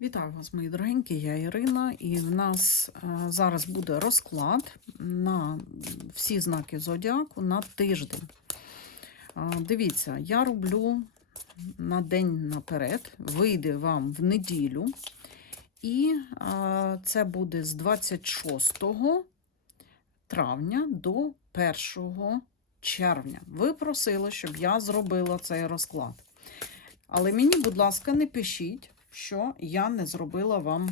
Вітаю вас, мої дорогенькі, я Ірина, і в нас е, зараз буде розклад на всі знаки зодіаку на тиждень. Е, Дивіться, я роблю на день наперед, вийде вам в неділю, і е, це буде з 26 травня до 1 червня. Ви просили, щоб я зробила цей розклад. Але мені, будь ласка, не пишіть, що я не зробила вам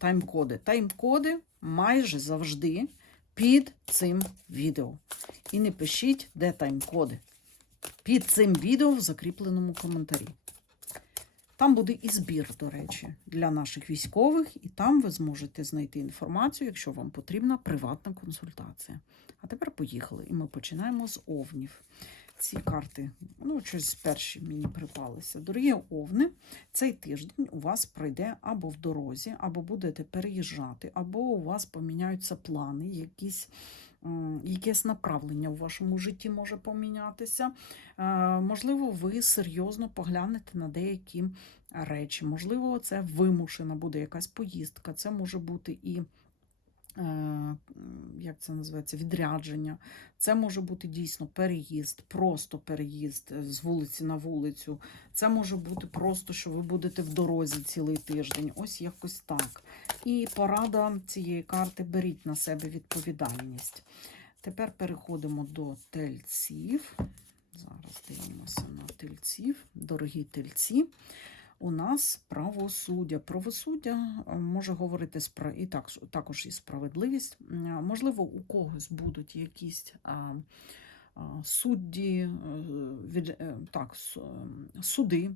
тайм-коди. Тайм-коди майже завжди під цим відео. І не пишіть, де тайм-коди. Під цим відео в закріпленому коментарі. Там буде і збір, до речі, для наших військових, і там ви зможете знайти інформацію, якщо вам потрібна приватна консультація. А тепер поїхали. І ми починаємо з овнів. Ці карти, ну, щось перші мені припалися. Дорогі овни, цей тиждень у вас пройде або в дорозі, або будете переїжджати, або у вас поміняються плани, якісь, якесь направлення в вашому житті може помінятися. Е, Можливо, ви серйозно поглянете на деякі речі. Можливо, це вимушена буде якась поїздка. Це може бути і. Е, Як це називається, відрядження. Це може бути дійсно переїзд, просто переїзд е, з вулиці на вулицю. Це може бути просто, що ви будете в дорозі цілий тиждень. Ось якось так. І порада цієї карти беріть на себе відповідальність. Тепер переходимо до тельців. Зараз дивимося на тельців. Дорогі тельці. У нас правосуддя. Правосуддя е, може говорити і так, також і справедливість. Можливо, у когось будуть якісь судді, е, від, е, так, суди,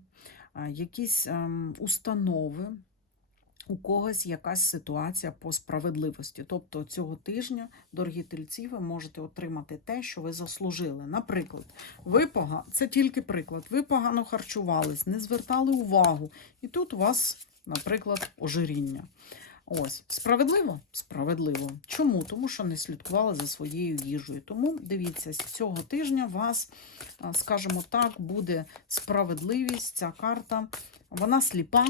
якісь ем, установи. У когось якась ситуація по справедливості. Тобто цього тижня, дорогі тельці, ви можете отримати те, що ви заслужили. Наприклад, ви погано, це тільки приклад, ви погано харчувались, не звертали увагу, і тут у вас, наприклад, ожиріння. Ось, справедливо? Справедливо. Чому? Тому що не слідкували за своєю їжею. Тому дивіться, з цього тижня вас, скажімо так, буде справедливість. Ця карта, вона сліпа.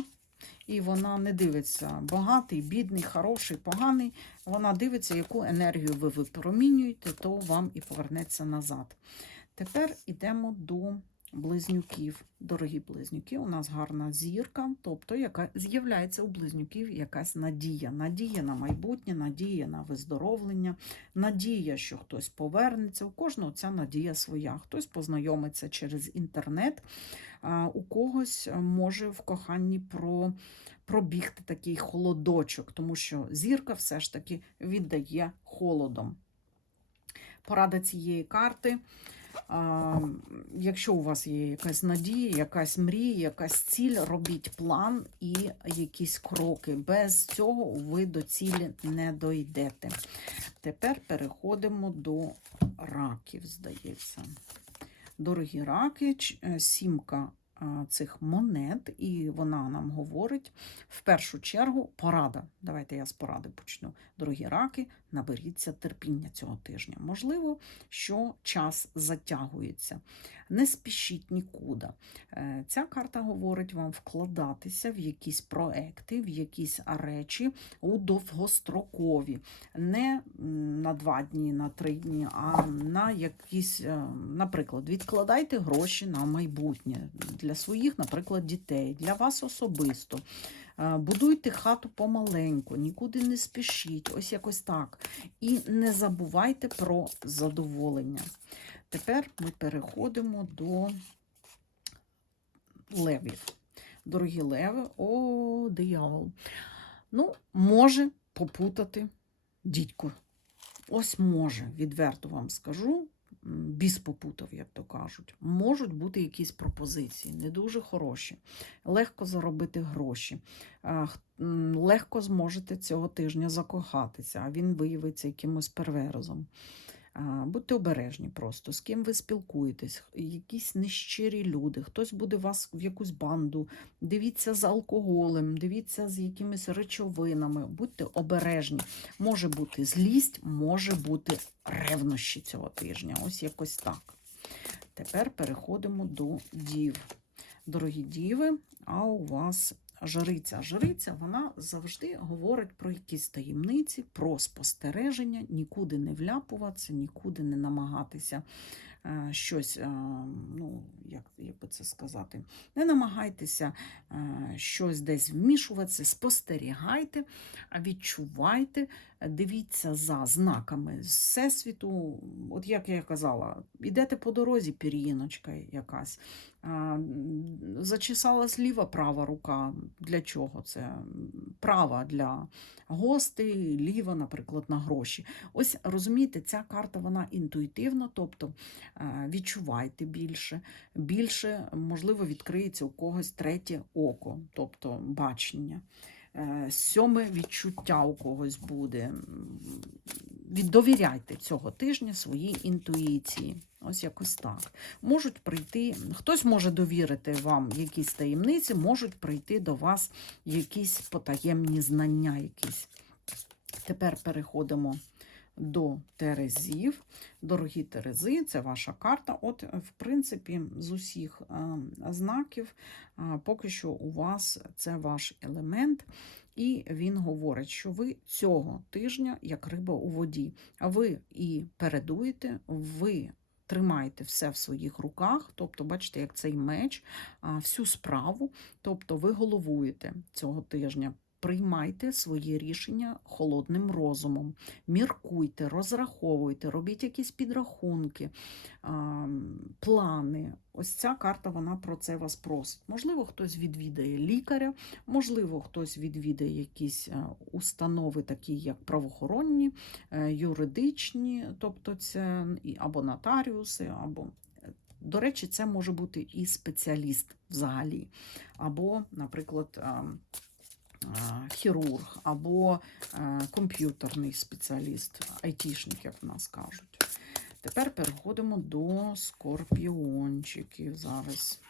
І вона не дивиться багатий, бідний, хороший, поганий. Вона дивиться, яку енергію ви випромінюєте, то вам і повернеться назад. Тепер йдемо до близнюків. Дорогі близнюки, у нас гарна зірка, тобто яка з'являється у близнюків якась надія. Надія на майбутнє, надія на виздоровлення, надія, що хтось повернеться. У кожного ця надія своя. Хтось познайомиться через інтернет, у когось е, може в коханні про, пробігти такий холодочок, тому що зірка все ж таки віддає холодом. Порада цієї карти. Якщо у вас є якась надія, якась мрія, якась ціль, робіть план і якісь кроки. Без цього ви до цілі не дойдете. Тепер переходимо до раків, здається. Дорогі раки, е, сімка цих монет, і вона нам говорить в першу чергу порада. Давайте я з поради почну. Дорогі раки, наберіться терпіння цього тижня. Можливо, що час затягується. Не спішіть нікуди. Е, Ця карта говорить вам вкладатися в якісь проекти, в якісь речі у довгострокові. Не на два дні, на три дні, а на якісь, е, наприклад, відкладайте гроші на майбутнє для своїх, наприклад, дітей, для вас особисто. Е, Будуйте хату помаленьку, нікуди не спішіть, ось якось так. І не забувайте про задоволення. Тепер ми переходимо до левів. Дорогі леви, о, диявол. Ну, може попутати дідько. Ось може, відверто вам скажу, м, біс попутав, як то кажуть. Можуть бути якісь пропозиції, не дуже хороші. Легко заробити гроші. Легко зможете цього тижня закохатися, а він виявиться якимось перверзом. Будьте обережні просто, з ким ви спілкуєтесь, якісь нещирі люди, хтось буде вас в якусь банду, дивіться з алкоголем, дивіться з якимись речовинами, будьте обережні. Може бути злість, може бути ревнощі цього тижня. Ось якось так. Тепер переходимо до дів. Дорогі діви, а у вас жриця. Жриця вона завжди говорить про якісь таємниці, про спостереження, нікуди не вляпуватися, нікуди не намагатися е, щось, е, ну, як, як би це сказати, не намагайтеся е, щось десь вмішуватися, спостерігайте, відчувайте, дивіться за знаками Всесвіту. От як я казала, ідете по дорозі, пір'їночка якась. Зачесалась ліва права рука. Для чого це? Права для гостей, ліва, наприклад, на гроші. Ось розумієте, ця карта вона інтуїтивна, тобто е, відчувайте більше, більше, можливо, відкриється у когось третє око, тобто бачення. Е, Сьоме відчуття у когось буде. Довіряйте цього тижня своїй інтуїції. Ось якось так. Можуть прийти, хтось може довірити вам якісь таємниці, можуть прийти до вас якісь потаємні знання. якісь. Тепер переходимо до Терезів. Дорогі Терези, це ваша карта. От, в принципі, з усіх е, знаків, е, поки що у вас це ваш елемент. І він говорить, що ви цього тижня як риба у воді, ви і передуєте, ви тримаєте все в своїх руках, тобто, бачите, як цей меч, всю справу, тобто ви головуєте цього тижня. Приймайте свої рішення холодним розумом, міркуйте, розраховуйте, робіть якісь підрахунки, плани. Ось ця карта вона про це вас просить. Можливо, хтось відвідає лікаря, можливо, хтось відвідає якісь е, установи, такі як правоохоронні, е, юридичні, тобто це або нотаріуси, або. е, До речі, це може бути і спеціаліст взагалі, або, наприклад, хірург, або комп'ютерний спеціаліст, айтішник, як в нас кажуть. Тепер переходимо до скорпіончиків зараз.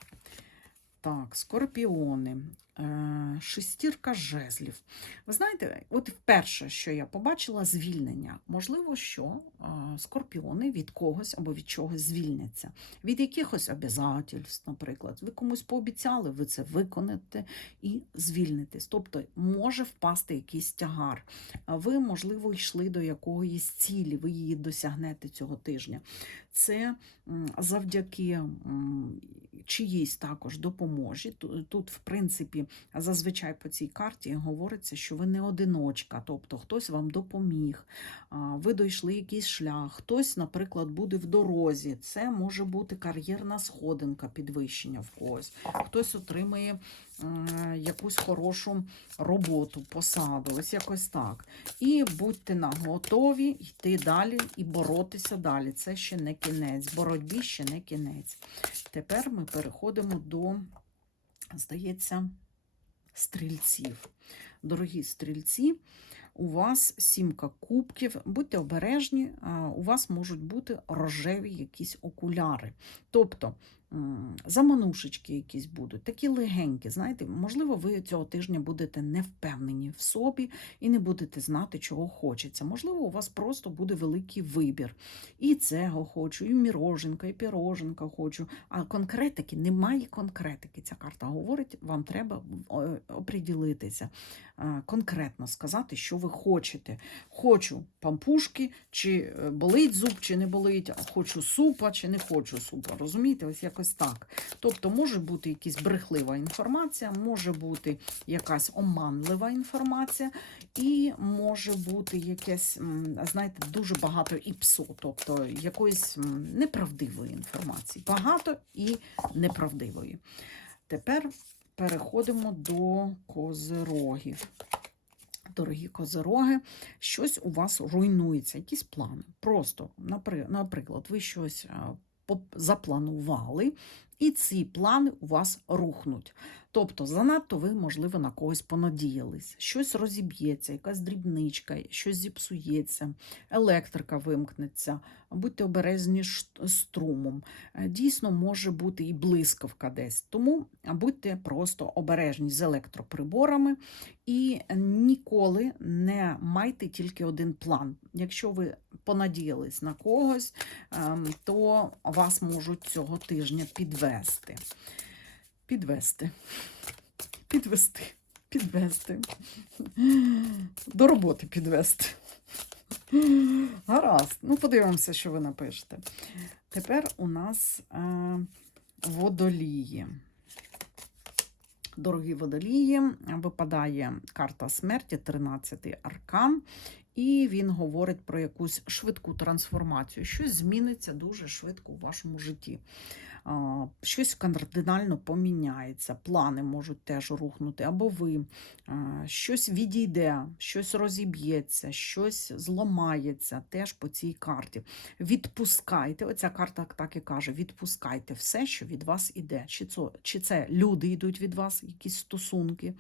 Так, скорпіони. Е, Шестірка жезлів. Ви знаєте, от перше, що я побачила, звільнення. Можливо, що е, скорпіони від когось або від чогось звільняться. Від якихось обязательств, наприклад. Ви комусь пообіцяли, ви це виконаєте і звільнитесь. Тобто може впасти якийсь тягар. Ви, можливо, йшли до якоїсь цілі, ви її досягнете цього тижня. Це завдяки чиїсь також допомозі. Ту- Тут, в принципі, зазвичай по цій карті говориться, що ви не одиночка, тобто хтось вам допоміг, ви дійшли якийсь шлях, хтось, наприклад, буде в дорозі. Це може бути кар'єрна сходинка, підвищення в когось. Хтось отримає якусь хорошу роботу, посаду, ось якось так. І будьте наготові йти далі і боротися далі. Це ще не кінець. Боротьбі ще не кінець. Тепер ми переходимо до, здається, стрільців. Дорогі стрільці, у вас сімка кубків. Будьте обережні, у вас можуть бути рожеві якісь окуляри. Тобто заманушечки якісь будуть, такі легенькі. Знаєте, можливо, ви цього тижня будете не впевнені в собі і не будете знати, чого хочеться. Можливо, у вас просто буде великий вибір. І цього хочу, і міроженка, і піроженка хочу. А конкретики немає конкретики. Ця карта говорить, вам треба оприділитися, е, конкретно сказати, що ви хочете. Хочу пампушки, чи е, болить зуб, чи не болить, хочу супа, чи не хочу супа. Розумієте, ось якось так. Тобто може бути якась брехлива інформація, може бути якась оманлива інформація, і може бути якесь, знаєте, дуже багато і псо, тобто якоїсь неправдивої інформації. Багато і неправдивої. Тепер переходимо до козирогів. Дорогі козироги, щось у вас руйнується, якісь плани. Просто, наприклад, ви щось а, запланували, і ці плани у вас рухнуть. Тобто, занадто ви, можливо, на когось понадіялись. Щось розіб'ється, якась дрібничка, щось зіпсується, електрика вимкнеться, будьте обережні струмом. Е, Дійсно, може бути і блискавка десь. Тому будьте просто обережні з електроприборами і ніколи не майте тільки один план. Якщо ви понадіялись на когось, ем, то вас можуть цього тижня підвести. Підвести. Підвести. підвести. До роботи підвести. Гаразд. Ну, подивимося, що ви напишете. Тепер у нас е, водолії. Дорогі водолії, випадає карта смерті, 13-й аркан, і він говорить про якусь швидку трансформацію. Щось зміниться дуже швидко у вашому житті. Щось кардинально поміняється, плани можуть теж рухнути, або ви щось відійде, щось розіб'ється, щось зламається теж по цій карті. Відпускайте, оця карта так і каже: відпускайте все, що від вас іде. Чи це, чи це люди йдуть від вас, якісь стосунки,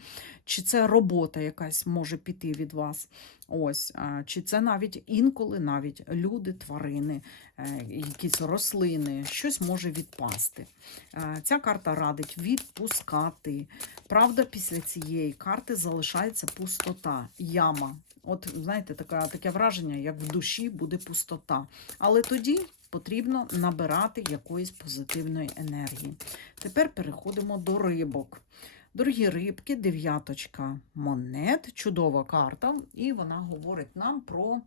чи це робота якась може піти від вас. Ось, чи це навіть інколи навіть люди, тварини, е, якісь рослини, щось може відпасти. Е, Ця карта радить відпускати. Правда, після цієї карти залишається пустота, яма. От, знаєте, така, таке враження, як в душі буде пустота. Але тоді потрібно набирати якоїсь позитивної енергії. Тепер переходимо до рибок. Дорогі рибки, дев'яточка монет, чудова карта, і вона говорить нам про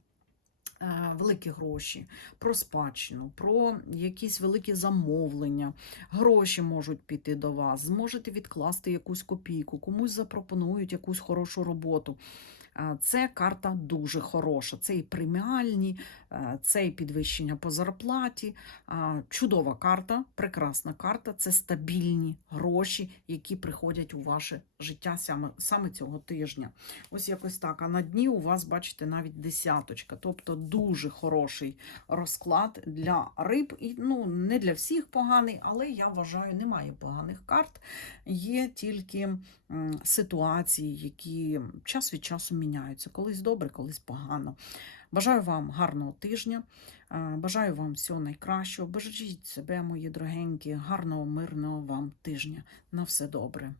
е, великі гроші, про спадщину, про якісь великі замовлення. Гроші можуть піти до вас, зможете відкласти якусь копійку, комусь запропонують якусь хорошу роботу. Е, Це карта дуже хороша. Це і преміальні, е, це і підвищення по зарплаті. Чудова карта, прекрасна карта. Це стабільні гроші, які приходять у ваше життя саме, саме цього тижня. Ось якось так. А на дні у вас, бачите, навіть десяточка. Тобто дуже хороший розклад для риб. І ну, не для всіх поганий, але я вважаю, немає поганих карт. Є тільки ситуації, які час від часу міняються. Колись добре, колись погано. Бажаю вам гарного тижня. Бажаю вам всього найкращого. Бережіть себе, мої дорогенькі, гарного, мирного вам тижня. На все добре.